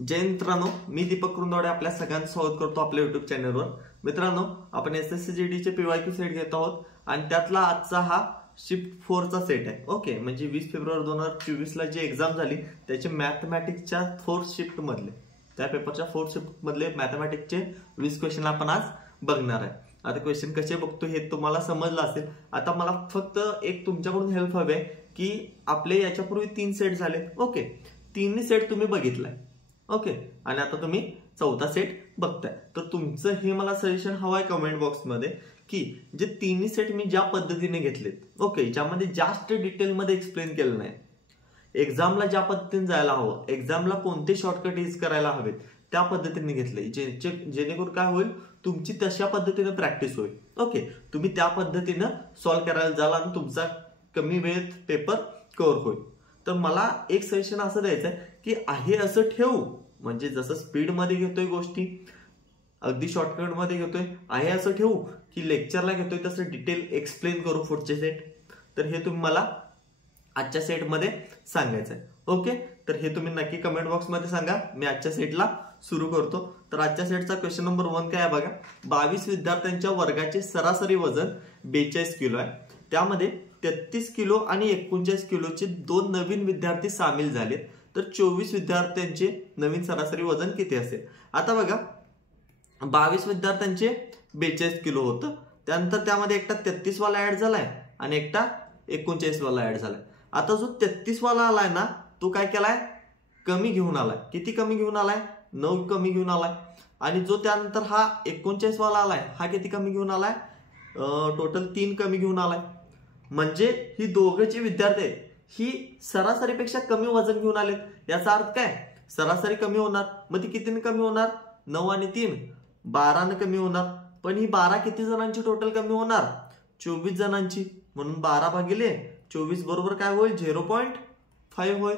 जय मित्रांनो, मी दीपक कुरुंदवाडे आपल्या सगळ्यांचं स्वागत करतो आपल्या युट्यूब चॅनलवर। मित्रांनो, आपण एसएससी जीडीचे पीवायक्यू सेट घेत आहोत आणि त्यातला आजचा हा शिफ्ट 4 चा सेट आहे। ओके, म्हणजे 20 फेब्रुवारी 2024 ला जी एक्झाम झाली त्याचे मॅथमॅटिक्सच्या 4th शिफ्ट मधले, त्या पेपरच्या 4th शिफ्ट मधले मॅथमॅटिक्सचे 20 क्वेश्चन आपण आज बघणार आहे। आता क्वेश्चन कसे बघतो हे तुम्हाला समजलं असेल। आता मला फक्त एक तुमच्याकडून हेल्प हवी आहे की आपले याच्यापूर्वी 3 सेट झाले। ओके, तिन्ही सेट तुम्ही बघितलाय। ओके, आणि आता तुम्ही 4था सेट बघताय, तर तुमचं हे मला सजेशन हवंय कमेंट बॉक्स मध्ये की जे तिन्ही सेट मी ज्या पद्धतीने घेतलेत, ओके, ज्यामध्ये जास्त डिटेल मध्ये एक्सप्लेन केलं नाही, एक्झामला ज्या पद्धतीने जायला हवं, एक्झामला कोणते शॉर्टकट यूज करायला हवेत त्या पद्धतीने घेतले, जेणेकरून काय होईल, तुमची तशा पद्धतीने प्रॅक्टिस होईल। ओके, तुम्ही त्या पद्धतीने सॉल्व्ह करायला जाल आणि तुमचा कमी वेळेत पेपर कव्हर होईल। तर मला एक सजेशन असं द्यायचं आहे की आहे असं ठेवू, म्हणजे जसं स्पीड मध्ये घेतोय गोष्टी, अगदी शॉर्टकट मध्ये घेतोय, आहे असं ठेवू की लेक्चरला घेतोय तसं डिटेल एक्सप्लेन करू पुढचे सेट, तर हे तुम्ही मला आजच्या सेट मध्ये सांगायचं आहे। ओके, तर हे तुम्ही नक्की कमेंट बॉक्स मध्ये सांगा। मी आजच्या सेटला सुरू करतो। तर आजच्या सेटचा क्वेश्चन नंबर 1 काय आहे बघा। 22 विद्यार्थ्यांच्या वर्गाचे सरासरी वजन 42 किलो आहे, त्यामध्ये 33 किलो आणि 39 किलोचे 2 नवीन विद्यार्थी सामील झाले, तर 24 विद्यार्थ्यांचे नवीन सरासरी वजन किती असेल। आता बघा, 22 विद्यार्थ्यांचे 42 किलो होतं, त्यानंतर त्यामध्ये एकटा 33 वाला ऍड झालाय आणि एकटा 39 वाला ऍड झालाय। आता जो 33 वाला आलाय ना, तो काय केलाय, कमी घेऊन आलाय। किती कमी घेऊन आलाय, 9 कमी घेऊन आलाय। आणि जो त्यानंतर हा 39 वाला आलाय, हा किती कमी घेऊन आलाय, टोटल 3 कमी घेऊन आलाय। म्हणजे ही दोघेचे विद्यार्थी आहेत, ही सरासरीपेक्षा कमी वजन घेऊन आले। याचा अर्थ काय, सरासरी कमी होणार, मग ती कितीने कमी होणार, 9 आणि 3 12 ने कमी होणार। पण ही 12 किती जणांची टोटल कमी होणार, 24 जणांची, म्हणून 12 भागिले 24 बरोबर काय होईल, 0.5 होईल।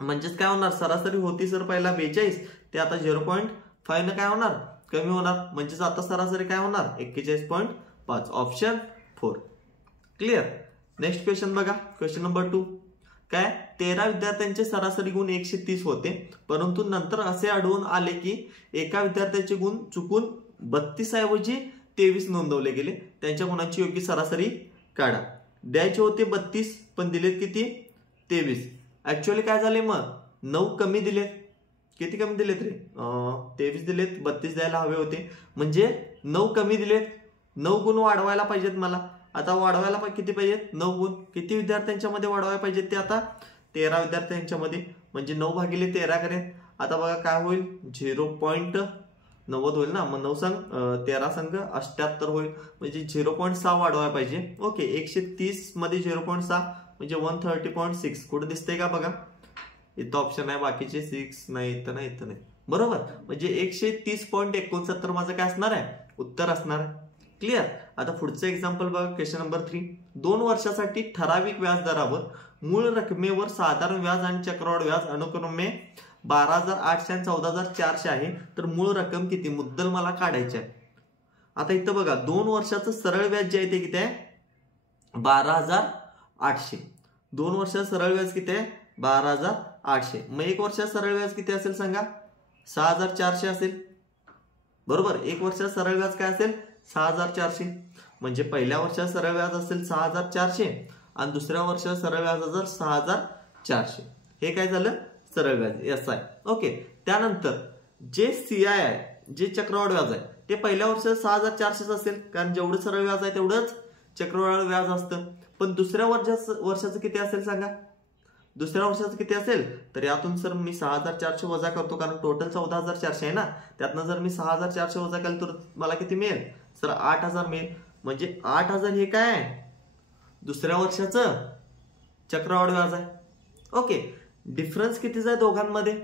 म्हणजेच काय होणार, सरासरी होती सर पहिला 42, ते आता 0.5 ने काय होणार, कमी होणार। म्हणजेच आता सरासरी काय होणार, 41.5, ऑप्शन 4। क्लिअर। नेक्स्ट क्वेश्चन बघा, क्वेश्चन नंबर 2 काय, 13 विद्यार्थ्यांचे सरासरी गुण 130 होते, परंतु नंतर असे आढळून आले की एका विद्यार्थ्याचे गुण चुकून 32 ऐवजी 23 नोंदवले गेले, त्यांच्या गुणांची योग्य सरासरी काढा। द्यायचे होते 32 पण दिलेत किती, 23। ऍक्च्युअली काय झाले, मग 9 कमी दिलेत, किती कमी दिलेत रे, 23 दिलेत, 32 द्यायला हवे होते, म्हणजे 9 कमी दिलेत। 9 गुण वाढवायला पाहिजेत मला। आता वाढवायला किती पाहिजेत, 9 गुण। किती विद्यार्थ्यांच्या मध्ये वाढवायला पाहिजेत ते, आता 13 विद्यार्थ्यांच्या मध्ये, म्हणजे 9 भागिले 13 करेन। आता बघा काय होईल, 0.90 होईल ना, मग 9 संघ 13 संघ 78 होईल, म्हणजे 0.6 वाढवायला पाहिजे। ओके, 130 मध्ये 0.6 म्हणजे 130.6, कुठे दिसतंय का बघा, इथं ऑप्शन आहे, बाकीचे 6 नाही, इथं नाही, इथं नाही, बरोबर। म्हणजे 130.69 माझं काय असणार आहे, उत्तर असणार आहे। क्लिअर। आता पुढचं एक्झाम्पल बघा, क्वेश्चन नंबर 3 2 वर्षासाठी ठराविक व्याजदरावर मूळ रकमेवर साधारण व्याज आणि चक्रवाढ व्याज अनुक्रमे 12,800 आणि 14,400 आहे, तर मूळ रक्कम किती, मुद्दल मला काढायची आहे। आता इथं बघा, 2 वर्षाचं सरळ व्याज जे आहे ते किती आहे, 12,800। 2 वर्षाचं सरळ व्याज किती आहे, 12,800। मग 1 वर्षाचं सरळ व्याज किती असेल सांगा, 6,400 असेल, बरोबर। 1 वर्षाचं सरळ व्याज काय असेल, 6,400। म्हणजे पहिल्या वर्षात सरळ व्याज असेल 6,400 आणि दुसऱ्या वर्षात सरळ व्याज असेल 6,400। हे काय झालं, सरळ व्याज, एस आय। ओके, त्यानंतर जे सीआय आहे, जे चक्रवाढ व्याज आहे, ते पहिल्या वर्षात 6,400 असेल, कारण जेवढं सरळ व्याज आहे तेवढंच चक्रवाढ व्याज असतं। पण दुसऱ्या वर्षाचं किती असेल सांगा, दुसऱ्या वर्षाचं किती असेल, तर यातून सर मी 6,400 वजा करतो, कारण टोटल 14,400 आहे ना, त्यातनं जर मी 6,400 वजा केलं तर मला किती मिळेल, सर 8,000 मिळेल। म्हणजे 8,000 हे काय आहे, दुसऱ्या वर्षाचं चक्रवाढ व्याज आहे। ओके, डिफरन्स कितीचा आहे दोघांमध्ये,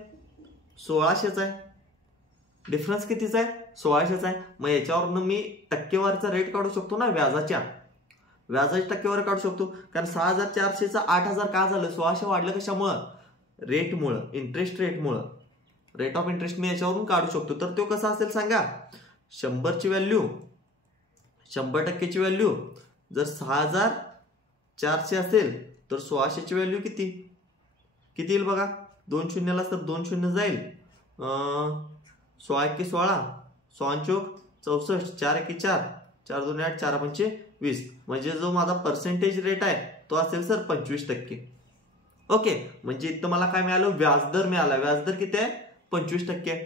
1600चा आहे। डिफरन्स कितीचा आहे, 1600चा आहे। मग याच्यावरून मी टक्केवारीचा रेट काढू शकतो ना, व्याजाची टक्केवारी काढू शकतो, कारण 6,400चा 8,000 का झालं, 1600 वाढलं कशामुळं, रेटमुळं, इंटरेस्ट रेटमुळं, रेट ऑफ इंटरेस्ट मी याच्यावरून काढू शकतो। तर तो कसा असेल सांगा, 100ची व्हॅल्यू, 100%ची व्हॅल्यू जर 6,400 असेल तर 1600ची व्हॅल्यू किती येईल बघा, 2 शून्याला तर 2 शून्य जाईल, 16 एके 16, 16 चौक 64, 4 एके 4, 4 2 8, 4 पंचे 20. म्हणजे जो माझा पर्सेंटेज रेट आहे तो असेल सर 25%. ओके, म्हणजे इथं मला काय मिळालं, व्याजदर मिळाला. व्याजदर किती आहे, 25%.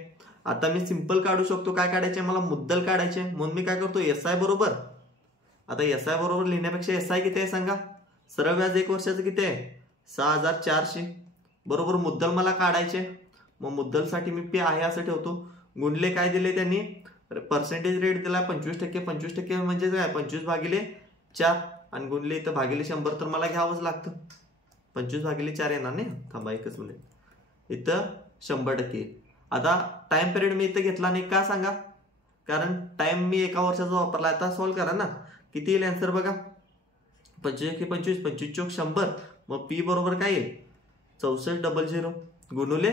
आता मी सिंपल काढू शकतो. काय काढायचे, मला मुद्दल काढायचे. म्हणून मी काय करतो, SI बरोबर, आता SI बरोबर लिहिण्यापेक्षा SI किती आहे सांगा, सरळ व्याज 1 वर्षाचं किती आहे, 6400 बरोबर. मुद्दल मला काढायचे, मग मुद्दलसाठी मी P आहे असं ठेवतो. गुणले काय दिले त्यांनी, पर्सेंटेज रेट दिला 25%. 25% म्हणजे काय, 25/4 आणि गुणले इथं भागिले 100, तर मला घ्यावंच लागतं. 25/4 येणार नाही, थांबा एकच मिनिट, इथं 100%. आता टाइम पिरियड मी इथं घेतला नाही का सांगा, कारण टाइम मी 1 वर्षाचा वापरला. आता सॉल्व्ह करा ना, किती येईल आन्सर बघा, 25 एके 25, 25 चौक 100, मग P बरोबर काय येईल 6400 गुणुले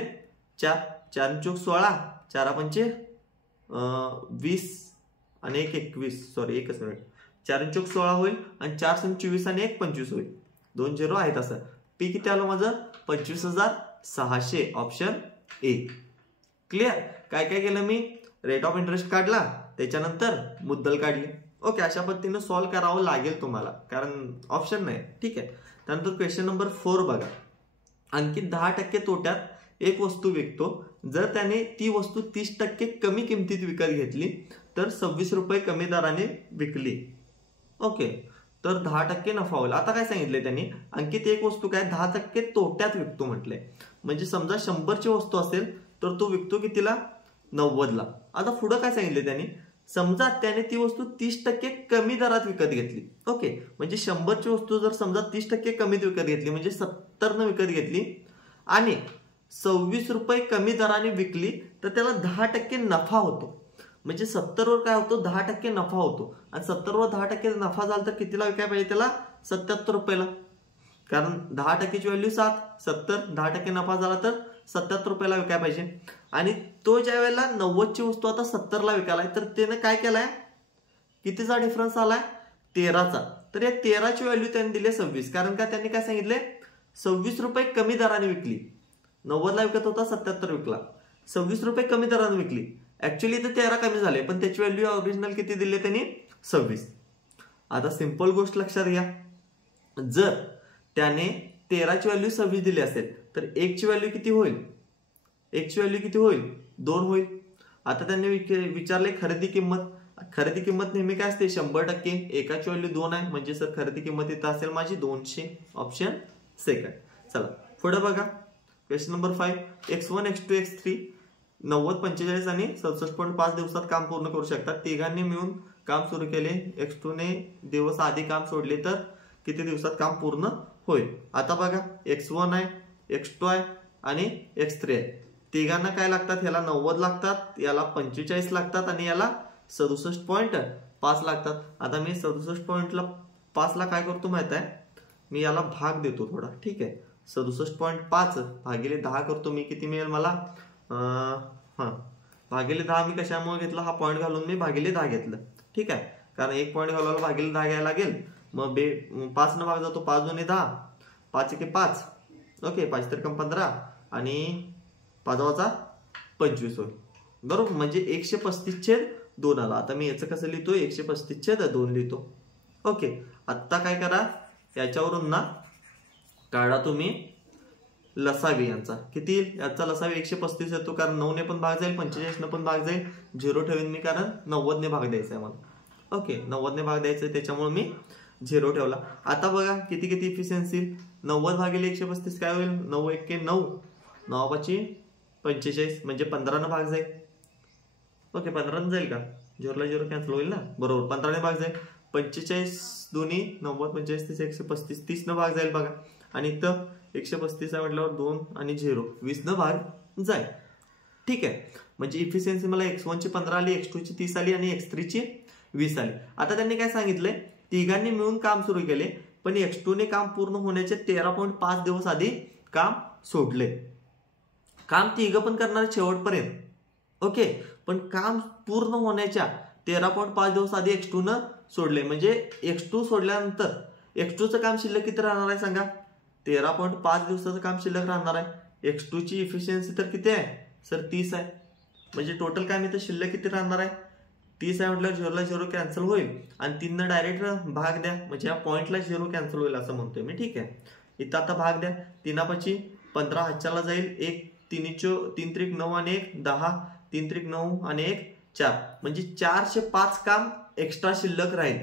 4, 4 चौक 16, 4 पंचे 20 आणि 1 21, सॉरी एकच मिनिट, 4 चौक 16 होईल आणि 4 सम 24 आणि 1 25 होईल. 2 0 आहेत असं. P किती आलं माझं, 25,600, ऑप्शन ए. क्लिअर. काय काय केलं मी, रेट ऑफ इंटरेस्ट काढला, त्याच्यानंतर मुद्दल काढली. ओके, अशा पद्धतीनं सॉल्व्ह करावं लागेल तुम्हाला, कारण ऑप्शन नाही. ठीक आहे. त्यानंतर क्वेश्चन नंबर 4 बघा. आणखी 10% तोट्यात एक वस्तू विकतो. जर त्याने ती वस्तू 30% कमी किमतीत विकत घेतली तर 26 रुपये कमी दराने विकली. ओके, तर 10% नफा होईल. आता काय सांगितलंय त्यांनी, अंकित एक वस्तू काय 10% तोट्यात विकतो म्हटलंय. म्हणजे समजा 100ची वस्तू असेल तर तो विकतो कितीला, 90ला. आता पुढं काय सांगितलं त्यांनी, समजा त्याने ती वस्तू 30% कमी दरात विकत घेतली. ओके, म्हणजे 100ची वस्तू जर समजा 30% कमीत विकत घेतली, म्हणजे 70 विकत घेतली आणि 26 रुपये कमी दराने विकली, तर त्याला 10% नफा होतो. म्हणजे 70 वर काय होतो, 10% नफा होतो. आणि 70 वर 10% नफा झाला तर कितीला विकायला पाहिजे त्याला, 77 रुपयाला. कारण 10%ची व्हॅल्यू 7, 70, 10% नफा झाला तर 77 रुपयाला विकायला पाहिजे. आणि तो ज्या वेळेला 90ची वस्तू आता 70ला विकायलाय, तर त्याने काय केलाय, कितीचा डिफरन्स आलाय, 13चा. तर या 13ची व्हॅल्यू त्यांनी दिली 26. कारण का, त्यांनी काय सांगितले, 26 रुपये कमी दराने विकली. 90ला विकत होता, 77 विकला, 26 रुपये कमी दराने विकली. ऍक्च्युअली तर 13 कमी झाले, पण त्याची व्हॅल्यू ओरिजिनल किती दिली त्यांनी, 26. आता सिंपल गोष्ट लक्षात घ्या, जर त्याने 13ची व्हॅल्यू 26 दिली असेल तर 1ची व्हॅल्यू किती होईल, 1ची व्हॅल्यू किती होईल, 2 होईल. आता त्यांनी विचारले खरेदी किंमत. खरेदी किंमत नेहमी काय असते, 100%. एकाची व्हॅल्यू 2 आहे, म्हणजे सर खरेदी किंमत इथं असेल माझी 200, ऑप्शन सेकंड. चला पुढे बघा. Question number 5. X1, X2, X3 90, 45 आणि 67.5 दिवसात काम पूर्ण करू शकतात. तिघांनी मिळून काम सुरू केले. X2 ने दिवस आधी काम सोडले तर किती दिवसात काम पूर्ण होईल. आता बघा, X1 आहे, X2 आहे आणि X3 आहे. तिघांना काय लागतात, याला 90 लागतात, याला 45 लागतात आणि याला 67.5 लागतात. आता मी 67.5 काय करतो माहित आहे, मी याला भाग देतो थोडा. ठीक आहे, 67.5 भागिले 10 करतो मी. किती मिळेल मला, भागिले 10 मी कशामुळे घेतला, हा पॉईंट घालून मी भागिले 10 घेतलं. ठीक आहे, कारण एक पॉईंट घालवायला भागिले 10 घ्यायला लागेल. मग 5 न भाग जातो, 5 2 10, 5 1 5. ओके, 5 3 15 आणि 5 25 होईल. बरोबर, म्हणजे 135/2 आला. आता मी याचं कसं लिहितो, 135/2 लिहितो. ओके, आता काय करा, याच्यावरून ना काढा तुम्ही लसावी यांचा. किती येईल, याचा लसावी 135 येतो, कारण 9 ने पण भाग जाईल, 45 ने पण भाग जाईल. 0 ठेवीन मी, कारण 90 ने भाग द्यायचा आहे मला. ओके, 90 ने भाग द्यायचा आहे, त्याच्यामुळे मी 0 ठेवला. आता बघा किती किती इफिशियन्सी, 90 भागिले 135 काय होईल, 9 1 9, 9 5 45, म्हणजे 15 न भाग जाईल. ओके, 15 न जाईल का, 0 ला 0 कॅन्सल होईल ना, बरोबर, 15 ने भाग जाईल. 45 दोन्ही 90 45 30 135, 30 न भाग जाईल बघा. आणि इथं 135 आहे म्हटल्यावर 2 आणि 0, 20 न भाग जाईल. ठीक आहे, म्हणजे इफिशियन्सी मला X1 ची 15 आली, X2 ची 30 आली आणि X3 ची 20 आली. आता त्यांनी काय सांगितलंय, तिघांनी मिळून काम सुरू केले, पण X2 ने काम पूर्ण होण्याचे 13.5 दिवस आधी काम सोडले. काम तिघं पण करणार शेवटपर्यंत. ओके, पण काम पूर्ण होण्याच्या 13.5 दिवस आधी X2 न सोडले. म्हणजे X2 सोडल्यानंतर X2चं काम शिल्लक किती राहणार आहे सांगा, 13.5 दिवसाचं काम शिल्लक राहणार आहे. x2 ची इफिशियन्सी तर किती आहे सर 30 आहे. म्हणजे टोटल काय मी तर शिल्लक किती राहणार आहे 30 आहे म्हटल्यावर 0 ला 0 कॅन्सल होईल आणि 3 न डायरेक्ट भाग द्या म्हणजे या पॉईंटला 0 कॅन्सल होईल असं म्हणतोय मी. ठीक आहे, इथं आता भाग द्या. 3 15 हातच्याला जाईल 1 3 त्रिक 9 आणि 1 10 3 त्रिक 9 आणि 1 4 म्हणजे 405 काम एक्स्ट्रा शिल्लक राहील.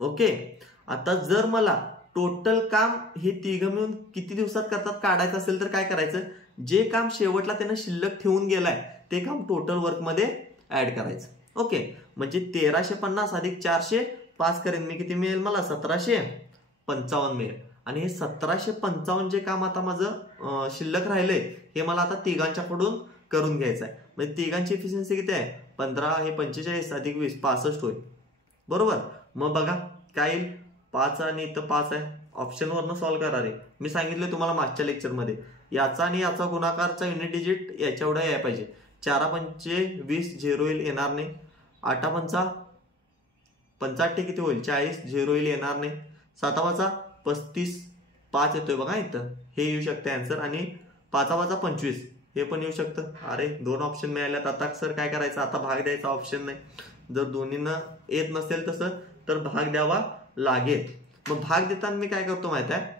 ओके, आता जर मला टोटल काम हे तिघं मिळून किती दिवसात करतात काढायचं असेल तर काय करायचं, जे काम शेवटला त्यानं शिल्लक ठेवून गेलाय ते काम टोटल वर्क मध्ये ऍड करायचं. ओके, म्हणजे 1350 अधिक 405 करेन मी, किती मिळेल मला 1755 मिळेल. आणि हे 1755 जे काम आता माझं शिल्लक राहिलंय हे मला आता तिघांच्याकडून करून घ्यायचं आहे. म्हणजे तिघांची इफिशियन्सी किती आहे 15 हे 45 अधिक 20 65 होईल. बरोबर, मग बघा काय येईल 5 आणि इथं 5 आहे. ऑप्शन वरनं सॉल्व्ह करा रे. मी सांगितलं तुम्हाला मागच्या लेक्चरमध्ये याचा आणि याचा गुणाकारचा युनिट डिजिट याच्या एवढा यायला पाहिजे. 4 पंचे 20 झिरो येणार नाही. 8 पंचा 85 किती होईल 40 झिरो येणार नाही. 7 वाजा 35 5 येतोय बघा इथं, हे येऊ शकते आन्सर. आणि 5 वाजा 25 हे पण येऊ शकतं. अरे 2 ऑप्शन मिळाल्यात. आता सर काय करायचं, आता भाग द्यायचा ऑप्शन नाही. जर दोन्हीनं येत नसेल तसं तर भाग द्यावा लागेल. मग भाग देताना मी काय करतो माहिती आहे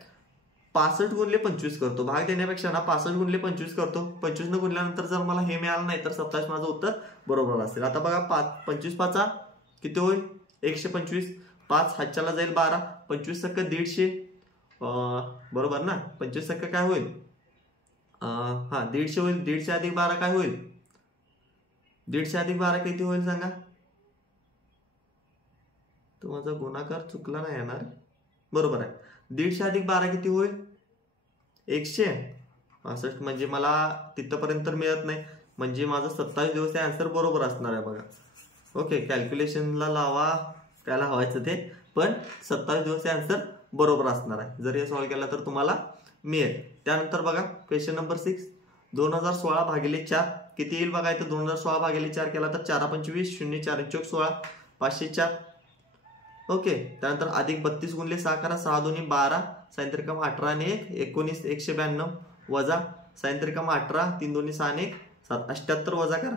65 गुणले 25 करतो. भाग देण्यापेक्षा ना 65 गुणले 25 करतो. 25 न गुणल्यानंतर जर मला हे मिळालं नाही तर 27 माझं उत्तर बरोबर असेल. आता बघा 25 5 किती होईल 125. 5 हातच्याला जाईल 12 25 सक्क 150 बरोबर ना. 25 सक्क काय होईल 150 होईल. 150 अधिक 12 काय होईल 150 अधिक 12 किती होईल सांगा. तो माझा गुणाकार चुकला नाही येणार, बरोबर आहे. 150 अधिक 12 किती होईल 165. म्हणजे मला तिथपर्यंत मिळत नाही, म्हणजे माझं 27 दिवस आन्सर बरोबर असणार आहे बघा. ओके, कॅल्क्युलेशनला लावा काय लावायचं ते, पण 27 दिवस आन्सर बरोबर असणार आहे. जर हे सॉल्व्ह केला तर तुम्हाला मिळेल. त्यानंतर बघा क्वेश्चन नंबर 6 2016 भागिले 4 किती येईल बघा. इथं 2016 भागिले 4 केला तर 4 25 0 4 चौक 16 504. ओके, त्यानंतर अधिक 32 गुणले 6 करा 6 2 12 साइन त्रिकम 18 आणि 1 19 192 वजा साइन त्रिकम 18 3 2 6 आणि 1 7 78 वजा करा.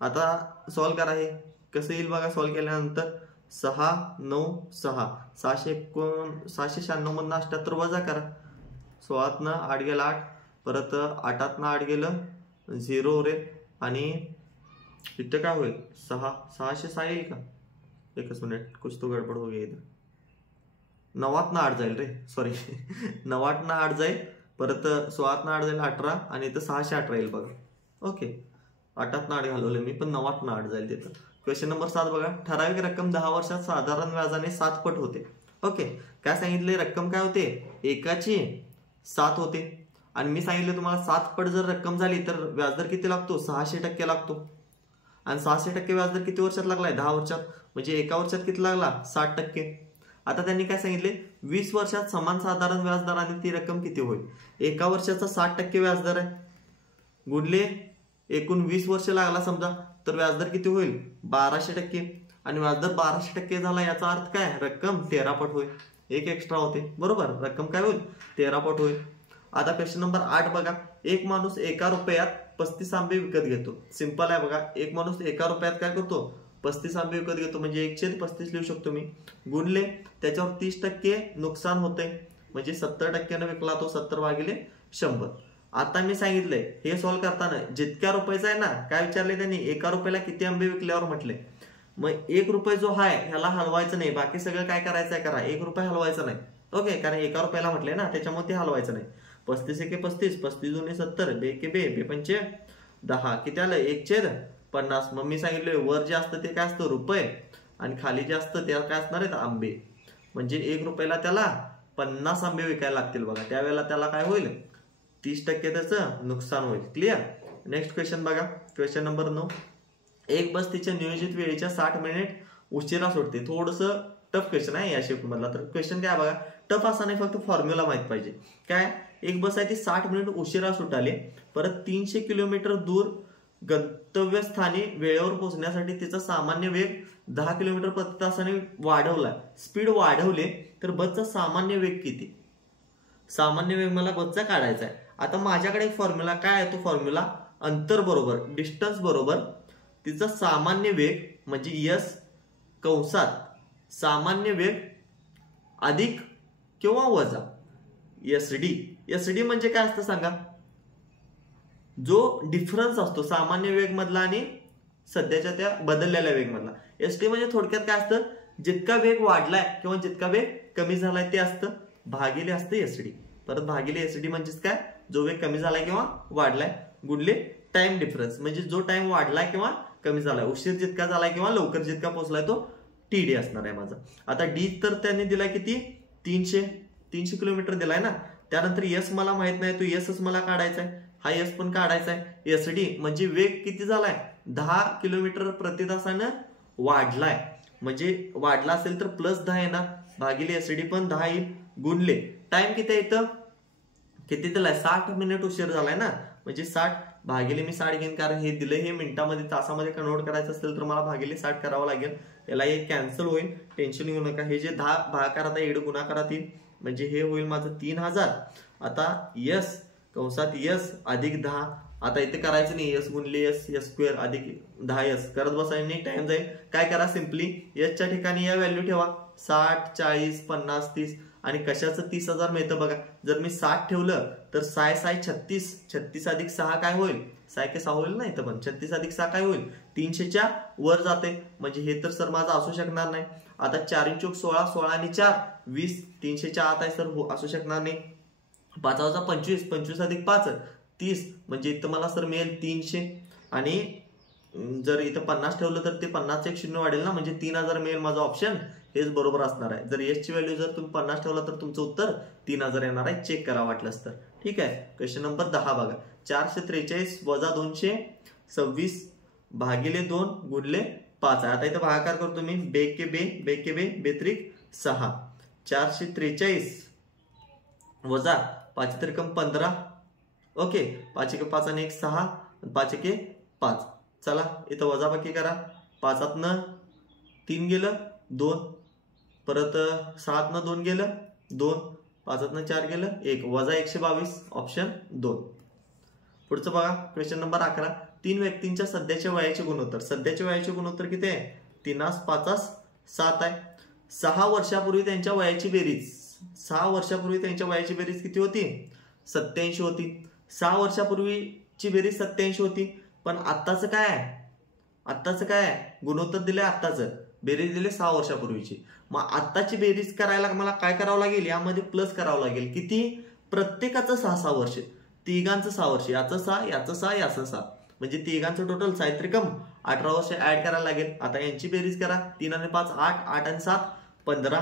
आता सॉल्व्ह करा. हे कसं येईल बघा सॉल्व्ह केल्यानंतर 6 9 6 696 मधनं 78 वजा करा. 16 8 गेला 8 परत 8 8 गेलं 0 रे. आणि इथं काय होईल 606 येईल का. एकच मिनिट कुछ तो गडबड हो गई इधर. 9 8 जाईल रे, सॉरी 9 8 जाईल परत 16 8 जाईल 18 आणि इथं 618 येईल बघा. ओके, 8 8 घालवले मी पण 9 8 जाईल तिथं. क्वेश्चन नंबर 7 बघा. ठराविक रक्कम 10 वर्षात साधारण व्याजाने 7 पट होते. ओके, काय सांगितले रक्कम काय होते एकाची 7 होते. आणि मी सांगितलं तुम्हाला 7 पट जर रक्कम झाली तर व्याजदर किती लागतो 600% लागतो. आणि 600% व्याजदर किती वर्षात लागलाय 10 वर्षात. म्हणजे एका वर्षात किती लागला 60%. आता त्यांनी काय सांगितले 20 वर्षात समान साधारण व्याजदराने ती रक्कम किती होईल. एका वर्षाचा 60% व्याजदर आहे गुणले एकूण 20 वर्ष लागला समजा तर व्याजदर किती होईल 1200%. आणि व्याजदर 1200% झाला याचा अर्थ काय रक्कम 13 पट होईल. एक एक्स्ट्रा होते बरोबर, रक्कम काय होईल 13 पट होईल. आता क्वेश्चन नंबर 8 बघा. एक माणूस 1 रुपयात 35 आंबे विकत घेतो. सिंपल आहे बघा. एक माणूस 1 रुपयात काय करतो 35 आंबे विकत घेतो. म्हणजे 1/35 लिहू शकतो मी. गुणले त्याच्यावर 30% नुकसान होते म्हणजे 70% विकला तो 70 भागिले 100. आता मी सांगितलंय हे सॉल्व्ह करताना जितक्या रुपयाचा आहे ना काय विचारले त्यांनी 1 रुपयाला किती आंबे विकल्यावर म्हटले. मग 1 रुपये जो आहे ह्याला हलवायचं नाही, बाकी सगळं काय करायचं आहे करा. 1 रुपये हलवायचं नाही. ओके, कारण 1 रुपयाला म्हटले ना त्याच्यामुळे ते हलवायचं नाही. 35 एके 35 35 दुने 70 2 एके 2 2 पंचे 10 किती आलं 1/50. मग मी सांगितले वर जे असतं ते काय असतं रुपये आणि खाली जे असतं ते काय असणार आहेत आंबे. म्हणजे 1 रुपयाला त्याला 50 आंबे विकायला लागतील बघा. त्यावेळेला त्याला काय होईल 30% त्याचं नुकसान होईल. क्लिअर. नेक्स्ट क्वेश्चन बघा. Question number 9. एक बस तिच्या नियोजित वेळेच्या 60 मिनिट उशिरा सुटते. थोडंसं टफ क्वेश्चन आहे या शिफ्ट मधला. तर क्वेश्चन काय बघा टफ असा नाही, फक्त फॉर्म्युला माहित पाहिजे. काय एक बस आहे ती 60 मिनिट उशिरा सुटाली परत 300 किलोमीटर दूर गंतव्यस्थानी वेळेवर पोहोचण्यासाठी तिचा सामान्य वेग 10 किलोमीटर प्रति तासाने वाढवला. स्पीड वाढवले तर बसचा सामान्य वेग किती. सामान्य वेग मला बसचा काढायचा आहे. आता माझ्याकडे एक फॉर्म्युला काय आहे, तो फॉर्म्युला अंतर बरोबर डिस्टन्स बरोबर तिचा सामान्य वेग म्हणजे यस कंसात सामान्य वेग अधिक किंवा वजा एसडी. एसडी म्हणजे काय असतं सांगा, जो डिफरन्स असतो सामान्य वेग मधला आणि सध्याच्या त्या बदललेल्या वेग मधला. एसडी म्हणजे थोडक्यात काय असतं, जितका वेग वाढलाय किंवा जितका वेग कमी झालाय ते असतं भागिले असतं एसडी. परत भागिले एसडी म्हणजेच काय, जो वेग कमी झालाय किंवा वाढलाय गुणले टाइम डिफरन्स म्हणजे जो टाइम वाढलाय किंवा कमी झालाय, उशीर जितका झालाय किंवा लवकर जितका पोहोचलाय तो टीडी असणार आहे माझा. आता डी तर त्यांनी दिलाय किती, 300 किलोमीटर दिलाय ना. त्यानंतर यस मला माहित नाही, तो यसच मला काढायचा आहे, हा यस पण काढायचा आहे. एसडी म्हणजे वेग किती झालाय, 10 किलोमीटर प्रति तासानं वाढलाय, म्हणजे वाढला असेल तर प्लस 10 येणार भागिले एसडी पण 10 येईल गुणले टाइम किती आहे इथं, किती दिलाय 60 मिनिट उशीर झालाय ना, म्हणजे 60 भागिले मी 60 घेईन कारण हे दिले हे मिनिटामध्ये तासामध्ये कन्वर्ट करायचं असेल तर मला भागिले 60 करावं लागेल. याला एक कॅन्सल होईल, टेन्शन घेऊ नका. हे जे 10 भागाकारात इकडे गुणाकारात येईल म्हणजे हे होईल माझं 3000. आता यस कंसात यस अधिक 10, आता इथे करायचं नाही, यस गुणले यस यस स्क्वेअर अधिक 10 यस करत बसायला नाही, टाइम जाईल. काय करा, सिम्पली यसच्या ठिकाणी या व्हॅल्यू ठेवा 60 40 50 30 आणि कशाचं 30,000 मिळतं बघा. जर मी 60 ठेवलं तर 6 6 36, 36 अधिक 6 काय होईल, 6 के 6 होईल ना इथं पण, 36 अधिक 6 काय होईल 300च्या वर जाते, म्हणजे हे तर सर माझं असू शकणार नाही. आता 4 चोक 16, 16 आणि 4 20, 300च्या आत आहे सर, असू शकणार नाही. 5 25, 25 अधिक 5 30, म्हणजे इथं मला सर मिळेल 300 आणि जर इथं 50 ठेवलं तर ते 50 एक शून्य वाढेल ना, म्हणजे 3000 मिळेल माझा ऑप्शन, हेच बरोबर असणार आहे. जर एस ची व्हॅल्यू जर तुम्ही 50 ठेवला तर तुमचं उत्तर 3000 येणार आहे, चेक करा वाटलंच तर. ठीक आहे, क्वेश्चन नंबर 10 बघा. 443 वजा 226 भागिले 2 गुणले 5 आहे. आता इथं भागाकार करतो मी, बे के बे बेत्रिक 6, 443 वजा 5 त्रिकम 15, ओके 5 1 5 आणि 1 6, 5 1 5. चला इथं वजाबाकी करा, 5 3 गेलं 2, परत 7 2 गेलं 2, 5 4 गेलं 1, वजा 122 ऑप्शन 2. पुढचं बघा क्वेश्चन नंबर 11. 3 व्यक्तींच्या सध्याच्या वयाचे गुणोत्तर. सध्याच्या वयाचे गुणोत्तर किती आहे, 3 5 7 आहे. 6 वर्षापूर्वी त्यांच्या वयाची बेरीज, 6 वर्षापूर्वी त्यांच्या वयाची बेरीज किती होती, 87 होती. 6 वर्षापूर्वीची बेरीज 87 होती, पण आत्ताचं काय आहे, आत्ताचं काय आहे, गुणोत्तर दिले आत्ताचं, बेरीज दिले 6 वर्षापूर्वीची. मग आत्ताची बेरीज करायला मला काय करावं लागेल, यामध्ये प्लस करावं लागेल. किती, प्रत्येकाचं 6 वर्ष, तिघांचं 6 वर्ष, याचं 6 याचं 6 याचं 6, म्हणजे तिघांचं टोटल साहित्रिकम 18 वर्ष ऍड करायला लागेल. आता यांची बेरीज करा, 3 आणि 5 8, 8 आणि 7 15,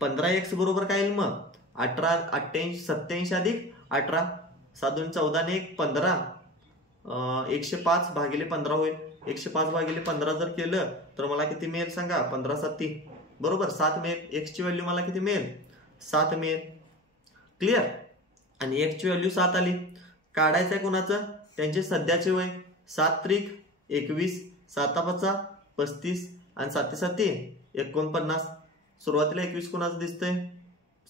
15 x बरोबर काय येईल मग 18 88 87 अधिक 18, 7 2 14 आणि 1 15, 105 भागिले 15 होईल. 105 भागिले 15 जर केलं तर मला किती मिळेल सांगा, 15 7 बरोबर 7 मिळेल. एक्स ची व्हॅल्यू मला किती मिळेल, 7 मिळेल. क्लिअर, आणि एक्स ची व्हॅल्यू 7 आली. काढायचं आहे कोणाचं, त्यांचे सध्याचे वय 7 त्रिक 21, 7 5 35 आणि 7 7 49. सुरुवातीला 21 कोणाचं दिसतंय,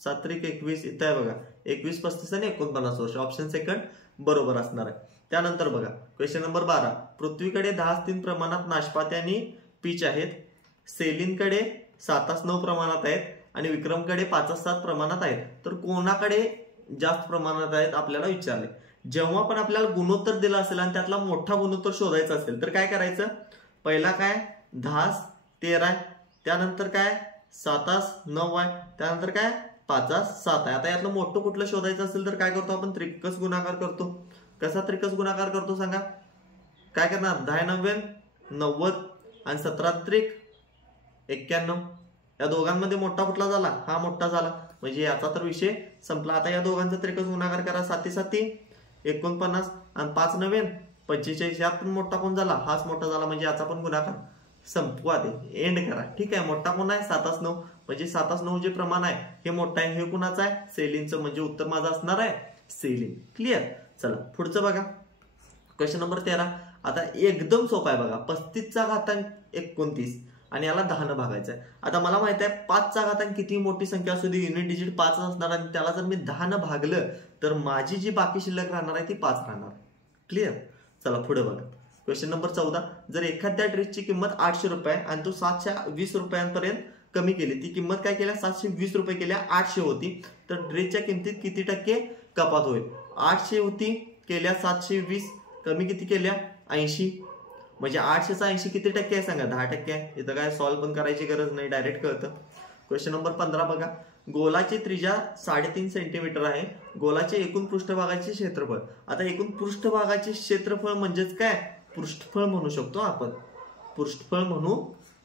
7 त्रिक 21 इथं आहे बघा, 21 35 आणि 49 वर्ष, ऑप्शन सेकंड बरोबर असणार आहे. त्यानंतर बघा क्वेश्चन नंबर 12. पृथ्वीकडे 10:3 प्रमाणात नाशपाती आणि पीच आहेत, सेलिनकडे 7:9 प्रमाणात आहेत आणि विक्रमकडे 5:7 प्रमाणात आहेत. तर कोणाकडे जास्त प्रमाणात आहेत आपल्याला विचारले. जेव्हा पण आपल्याला गुणोत्तर दिला असेल आणि त्यातला मोठा गुणोत्तर शोधायचा असेल तर काय करायचं, पहिला काय 10:13 आहे, त्यानंतर काय 7:9 आहे, त्यानंतर काय 5:7 आहे. आता यातलं मोठं कुठलं शोधायचं असेल तर काय करतो आपण, त्रिकस गुणाकार करतो. कसा त्रिकस गुणाकार करतो सांगा, काय करणार, 10 9 90 आणि 17 त्रिक 91. या दोघांमध्ये मोठा कुठला झाला, हा मोठा झाला, म्हणजे याचा तर विषय संपला. आता या दोघांचा त्रिकस गुणाकार करा, 7 7 49 आणि 5 9 45. यात पण मोठा कोण झाला, हाच मोठा झाला, म्हणजे याचा पण गुणाकार संपवा दे, एंड करा. ठीक आहे, मोठा कोण आहे 7:9, म्हणजे 7:9 जे प्रमाण आहे हे मोठं आहे, हे कुणाचं आहे, सेलिनचं, म्हणजे उत्तर माझं असणार आहे सेलिन. क्लिअर. चला पुढचं बघा क्वेश्चन नंबर 13. आता एकदम सोपा आहे बघा, 35 चा घातांक 29 आणि याला 10 भागायचं आहे. आता मला माहित आहे 5चा घातांक किती मोठी संख्या असू दे, युनिट डिजिट 5 असणार आणि त्याला जर मी 10 भागलं तर माझी जी बाकी शिल्लक राहणार आहे ती 5 राहणार. क्लिअर. चला पुढे बघा. Question number 14. जर एखाद्या ड्रेसची किंमत 800 रुपये आणि तो 720 रुपयांपर्यंत कमी केली, ती किंमत काय केल्या 720 रुपये केल्या, 800 होती, तर ड्रेसच्या किमतीत किती टक्के कपात होईल? 800 होती केल्या 720, कमी किती केल्या 80. म्हणजे 800चा 80 किती टक्के आहे सांगा? 10% आहे. इथं काय सॉल्व्ह पण करायची गरज नाही, डायरेक्ट कळतं. क्वेश्चन नंबर 15 बघा. गोलाची त्रिज्या 3.5 सेंटीमीटर आहे. गोलाचे एकूण पृष्ठभागाचे क्षेत्रफळ. आता एकूण पृष्ठभागाचे क्षेत्रफळ म्हणजेच काय? पृष्ठफळ म्हणू शकतो आपण, पृष्ठफळ म्हणू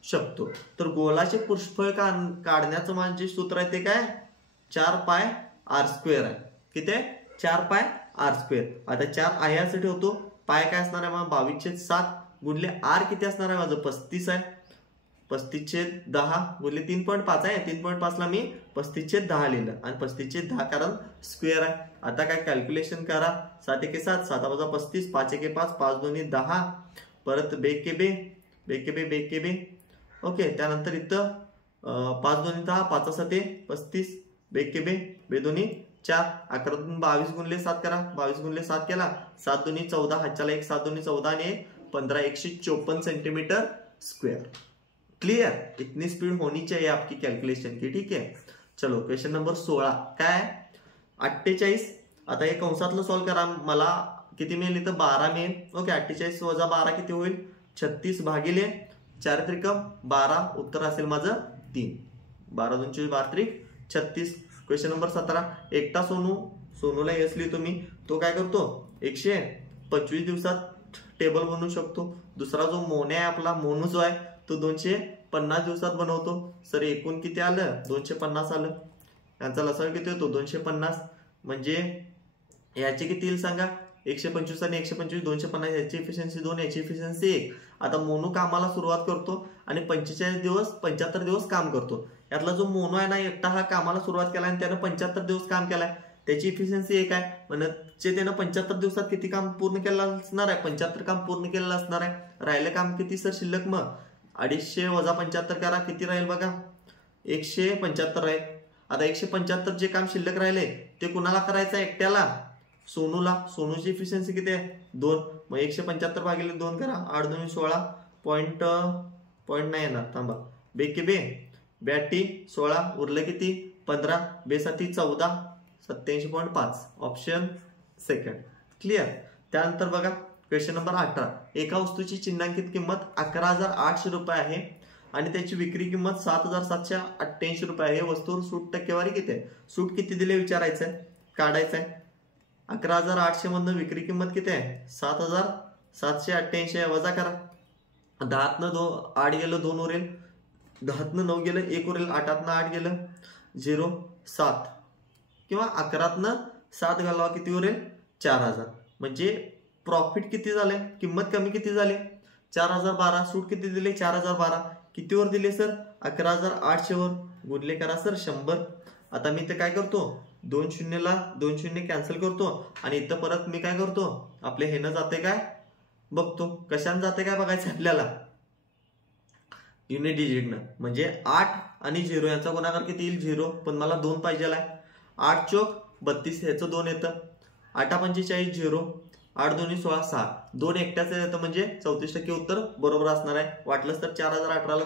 शकतो. तर गोलाचे पृष्ठफळ काढण्याचं म्हणजे सूत्र आहे ते काय? 4πr² आहे. किती आहे? 4πr². आता 4 आहे असं ठेवतो. पाय काय असणार आहे मग? 22/7 गुणले आर किती असणार आहे माझं? 35 आहे. 35/10 गुणले 3.5 आहे. 3.5ला मी 35/10 लिहिलं आणि 35/10 कारण स्क्वेअर आहे. आता काय कॅल्क्युलेशन करा. 7 × 7 7 + 35, 5 × 5 5 2 10, परत बेके. ओके. त्यानंतर इथं 5 2 10, 5 7 35, बेके 4, 11 22 गुणले 7 करा. 22 गुणले 7 केला. 7 2 14, हातच्याला 1, 7 2 14 आणि 15, 154 सेंटीमीटर स्क्वेअर. क्लियर. इतनी स्पीड होनी चाहिए आपकी कैलकुलेशन की. ठीक है. चलो क्वेश्चन नंबर 16 काय? 48. आता हे कंसातलं सॉल्व करा. मला किती मिळेल इथं? 12 मिळेल. ओके. 48 - 12 किती होईल? 36 भागिले 4 त्रिकम 12. उत्तर असेल माझं 3. 12 2 24 12 त्रिक 36. Question number 17. एकटा सोनूला यस लिहितो मी. तो काय करतो? 125 दिवसात टेबल बनवू शकतो. दुसरा जो मोने आहे आपला, मोनू जो आहे तो 250 दिवसात बनवतो. सर एकूण किती आलं? 250 आलं. यांचा लसाअ किती होतो? 250. म्हणजे याचे किती येईल सांगा? 125 आणि 125 250. याची इफिशियन्सी 2, याची इफिशियन्सी 1. आता मोनू कामाला सुरुवात करतो आणि 75 दिवस काम करतो. यातला जो मोनू आहे ना एकटा, हा कामाला सुरुवात केला आणि त्यानं 75 दिवस काम केलाय. त्याची इफिशियन्सी 1 आहे. म्हणजे त्यानं 75 दिवसात किती काम पूर्ण केलेलं असणार आहे? 75 काम पूर्ण केलेलं असणार आहे. राहिलं काम किती सर शिल्लक? मग 250 - 75 करा. किती राहील बघा? 175 राहील. आता 175 जे काम शिल्लक राहिले ते कुणाला करायचं? एकट्याला, सोनूला. सोनूची इफिशियन्सी किती आहे? 2. मग 175 भागिले 2 करा. 8 2 16 पॉइंट नाही येणार. थांबा. बेके 16 उरलं किती? 15. 7 14 87.5. Option second. क्लिअर. त्यानंतर बघा क्वेश्चन नंबर 18. एका वस्तूची चिन्हांकित किंमत 11,800 रुपये आहे आणि त्याची विक्री किंमत 7,788 रुपये आहे. वस्तूवर सूट टक्केवारी किती आहे? सूट किती दिले विचारायचंय, काढायचंय. 11,800 मधनं विक्री किंमत किती आहे? 7,788 आहे. वजा करा. 10 8 गेलं 2 उरेल. 10 9 गेलं 1 उरेल. 8 8 गेलं 0 7 किंवा 11 7 घालवा किती उरेल? 4,000. म्हणजे प्रॉफिट किती झाले? किंमत कमी किती झाली? 4,012. सूट किती दिले? 4,012. कितीवर दिले सर? 11,800 वर. गुणले करा सर 100. आता मी इथं काय करतो? 2 शून्यला 2 शून्य कॅन्सल करतो आणि इथं परत मी काय करतो? आपल्या हेनं जाते काय बघतो. कशाने जाते काय बघायचं आपल्याला? युनिट डिजिटनं. म्हणजे 8 आणि 0 यांचा गुणाकार किती येईल? 0. पण मला 2 पाहिजे आहे. 8 चोक 32 ह्याचं 2 येतं. 8 45 0. 8 2 16 6. 2 एकट्याच येतं म्हणजे 34% उत्तर बरोबर असणार आहे. वाटलंच तर 4,018ला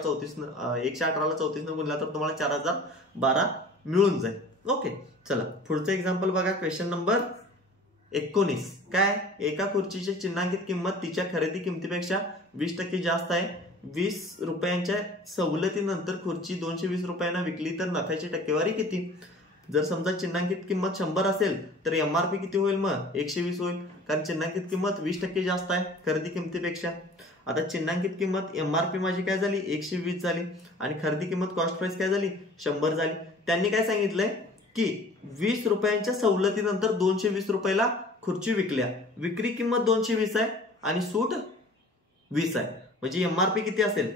118ला 34 गुणला तर तुम्हाला 4,012 मिळून जाईल. ओके. चला पुढचं एक्झाम्पल बघा. क्वेश्चन नंबर 19 काय? एका खुर्चीची चिन्हांकित किंमत तिच्या खरेदी किमतीपेक्षा 20% जास्त आहे. 20 रुपयांच्या सवलतीनंतर खुर्ची 220 रुपयांना विकली तर नफ्याची टक्केवारी किती? जर समजा चिन्हांकित किंमत 100 असेल तर एमआरपी किती होईल? मग 120 होईल. कारण चिन्हांकित किंमत 20% जास्त आहे खरेदी किमतीपेक्षा. आता चिन्हांकित किंमत एमआरपी माझी काय झाली? 120 झाली आणि खरेदी किंमत कॉस्ट प्राइस काय झाली? 100 झाली. त्यांनी काय सांगितलंय की 20 रुपयांच्या सवलतीनंतर 220 रुपयाला खुर्ची विकल्या. विक्री किंमत 220 आहे आणि सूट 20 आहे. म्हणजे एमआरपी किती असेल?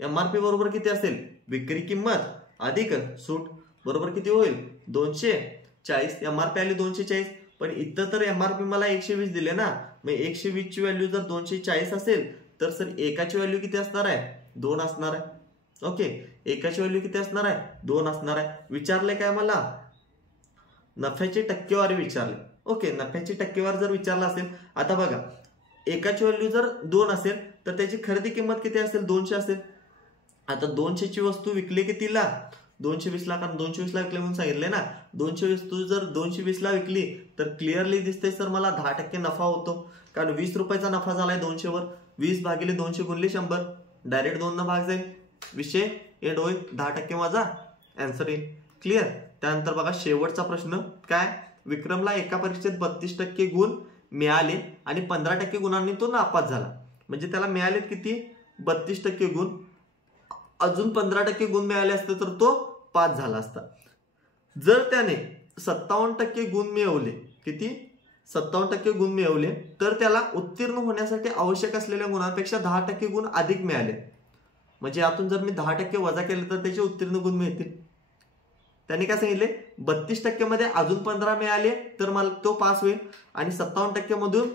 एमआरपी बरोबर किती असेल? विक्री किंमत अधिक सूट बरोबर किती होईल? 240. एमआरपी आली 240. पण इथं तर एमआरपी मला 120 दिले ना. मग 120 ची व्हॅल्यू जर 240 असेल तर सर एकाची व्हॅल्यू किती असणार आहे? 2 असणार आहे. ओके, एकाची व्हॅल्यू किती असणार आहे? 2 असणार आहे. विचारले काय मला? नफ्याची टक्केवारी विचारले. ओके, नफ्याची टक्केवारी जर विचारला असेल, आता बघा एकाची व्हॅल्यू जर 2 असेल तर त्याची खरेदी किंमत किती असेल? 200 असेल. आता 200ची वस्तू विकली कितीला? 220ला, कारण 220ला विकले म्हणून सांगितले ना. 200 वस्तू जर 220ला विकली तर क्लिअरली दिसते सर मला 10% नफा होतो, कारण 20 रुपयाचा नफा झालाय 200 वर. 20 भागिले 200 गुणले 100, डायरेक्ट 2 न भाग जाईल, विषय एंड होईल. 10% माझा आन्सर येईल. क्लिअर. त्यानंतर बघा शेवटचा प्रश्न काय? विक्रमला एका परीक्षेत 32% गुण मिळाले आणि 15% गुणांनी तो नापास झाला. म्हणजे त्याला मिळाले किती? 32% गुण. अजून 15% गुण मिळाले असते तर तो पास झाला असता. जर त्याने 57% गुण मिळवले, किती? 57% गुण मिळवले, तर त्याला उत्तीर्ण होण्यासाठी आवश्यक असलेल्या गुणांपेक्षा 10% गुण अधिक मिळाले. म्हणजे यातून जर मी 10% वजा केले तर त्याचे उत्तीर्ण गुण मिळतील. त्यांनी काय सांगितले? 32% मध्ये अजून 15 मिळाले तर मला तो पास होईल, आणि 57% मधून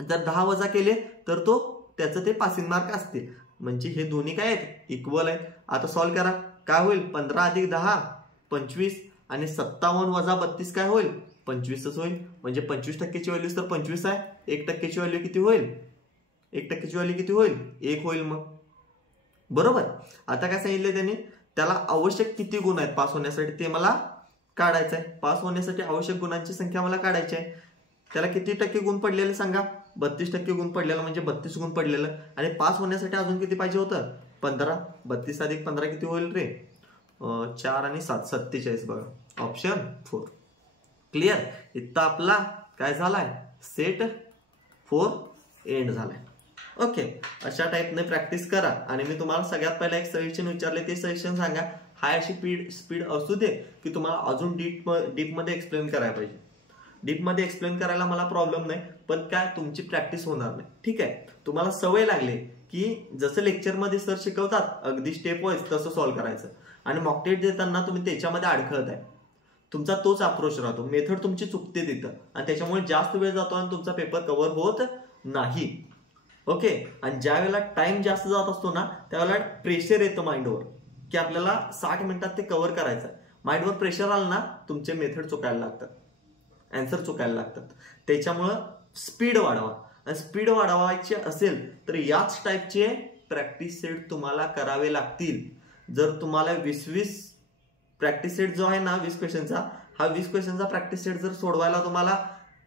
जर 10 वजा केले तर तो त्याचं ते पासिंग मार्क असतील. म्हणजे हे दोन्ही काय आहेत? इक्वल आहेत. आता सॉल्व्ह करा. काय होईल? 15 अधिक 10 25, आणि 57 वजा 32 काय होईल? 25च होईल. म्हणजे 25%ची व्हॅल्यू तर 25 आहे. 1%ची व्हॅल्यू किती होईल? 1%ची व्हॅल्यू किती होईल? 1 होईल. मग बरोबर. आता काय सांगितले त्यांनी? त्याला आवश्यक किती गुण आहेत पास होण्यासाठी ते मला काढायचं आहे. पास होण्यासाठी आवश्यक गुणांची संख्या मला काढायची आहे. त्याला किती टक्के गुण पडलेले सांगा? 32% गुण पडलेला, म्हणजे 32 गुण पडलेलं. आणि पास होण्यासाठी अजून किती पाहिजे होतं? 15. 32 अधिक 15 किती होईल रे? 4 आणि 7 47. बघा ऑप्शन 4. क्लिअर. इथं आपला काय झालाय? सेट 4 एंड झालाय. ओके, अशा टाईपने प्रॅक्टिस करा. आणि मी तुम्हाला सगळ्यात पहिला एक सजेशन विचारले, ते सजेशन सांगा. हाय अशी स्पीड असू दे की तुम्हाला अजून डीप मध्ये एक्सप्लेन करायला पाहिजे. डीप मध्ये एक्सप्लेन करायला मला प्रॉब्लेम नाही, पण काय तुमची प्रॅक्टिस होणार नाही. ठीक आहे. तुम्हाला सवय लागली की जसं लेक्चरमध्ये सर शिकवतात अगदी स्टेप वाईज तसं सॉल्व्ह करायचं, आणि मॉक टेस्ट देताना तुम्ही त्याच्यामध्ये अडखळत आहे. तुमचा तोच अप्रोच राहतो. मेथड तुमची चुकते तिथं, आणि त्याच्यामुळे जास्त वेळ जातो आणि तुमचा पेपर कव्हर होत नाही. ओके. आणि ज्या वेळेला टाइम जास्त जात असतो ना, त्यावेळेला प्रेशर येतं माइंडवर की आपल्याला 60 मिनिटात ते कव्हर करायचं आहे. माइंडवर प्रेशर आलं ना, तुमचे मेथड चुकायला लागतात, आन्सर चुकायला लागतात. त्याच्यामुळं स्पीड वाढवा. आणि स्पीड वाढवायची असेल तर याच टाईपचे प्रॅक्टिस सेट तुम्हाला करावे लागतील. जर तुम्हाला 20 प्रॅक्टिस सेट जो आहे ना 20 क्वेश्चनचा, हा 20 क्वेश्चनचा प्रॅक्टिस सेट जर सोडवायला तुम्हाला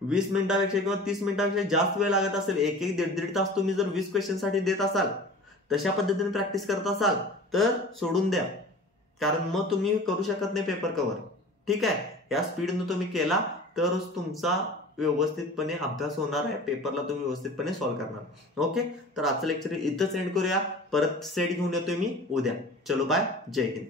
20 मिनिटापेक्षा किंवा 30 मिनिटापेक्षा जास्त वेळ लागत असेल, एक दीड तास तुम्ही जर 20 क्वेश्चन साठी देत असाल, तशा पद्धतीने प्रॅक्टिस करत असाल तर सोडून द्या. कारण मग तुम्ही करू शकत नाही पेपर कव्हर. ठीक आहे. या स्पीडने तुम्ही केला तरच तुमचा व्यवस्थितपणे अभ्यास होणार आहे, पेपरला तुम्ही व्यवस्थितपणे सॉल्व्ह करणार. ओके. तर आजचं लेक्चर इथंच एंड करूया. परत सेट घेऊन येतोय मी उद्या. चलो बाय. जय हिंद.